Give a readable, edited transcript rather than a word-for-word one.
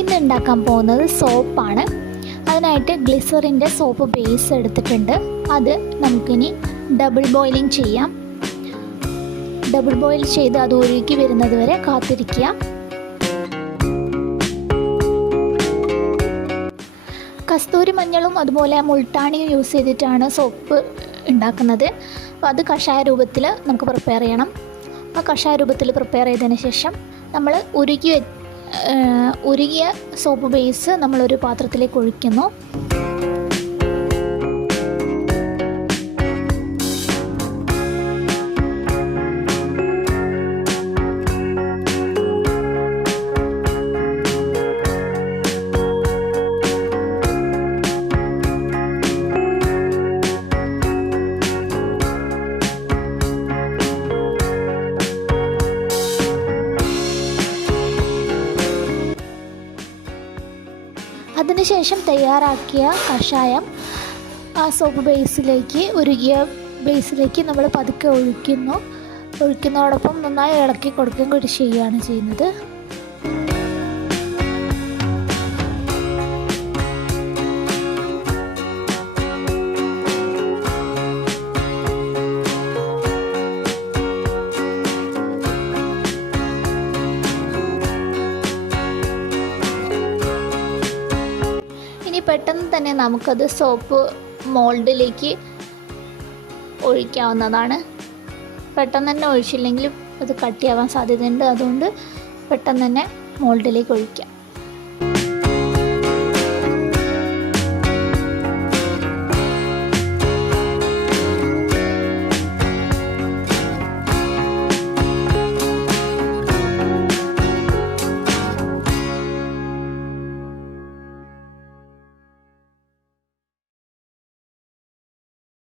ഇന്ന് ഉണ്ടാക്കാൻ പോകുന്നത് സോപ്പാണ്. അതിനായിട്ട് ഗ്ലിസറിൻ്റെ സോപ്പ് ബേസ് എടുത്തിട്ടുണ്ട്. അത് നമുക്കിനി ഡബിൾ ബോയിലിംഗ് ചെയ്യാം. ഡബിൾ ബോയിൽ ചെയ്ത് അത് ഉരുകി വരുന്നത് വരെ കാത്തിരിക്കുക. കസ്തൂരി മഞ്ഞളും അതുപോലെ മുൾട്ടാണിയും യൂസ് ചെയ്തിട്ടാണ് സോപ്പ് ഉണ്ടാക്കുന്നത്. അപ്പോൾ അത് കഷായ രൂപത്തിൽ നമുക്ക് പ്രിപ്പയർ ചെയ്യണം. ആ കഷായ രൂപത്തിൽ പ്രിപ്പയർ ചെയ്തതിന് ശേഷം നമ്മൾ ഉരുകിയ സോപ്പ് ബേസ് നമ്മളൊരു പാത്രത്തിലേക്ക് ഒഴിക്കുന്നു. അതിനുശേഷം തയ്യാറാക്കിയ കഷായം ആ സോപ്പ് ഉരുകിയ ബേസിലേക്ക് നമ്മൾ പതുക്കെ ഒഴിക്കുന്നതോടൊപ്പം നന്നായി ഇളക്കി കൊടുക്കുകയും കൂടി ചെയ്യുകയാണ് ചെയ്യുന്നത്. പെട്ടെന്ന് തന്നെ നമുക്കത് സോപ്പ് മോൾഡിലേക്ക് ഒഴിക്കാവുന്നതാണ്. പെട്ടെന്ന് തന്നെ ഒഴിച്ചില്ലെങ്കിലും അത് കട്ടിയാവാൻ സാധ്യതയുണ്ട്. അതുകൊണ്ട് പെട്ടെന്ന് തന്നെ മോൾഡിലേക്ക് ഒഴിക്കാം.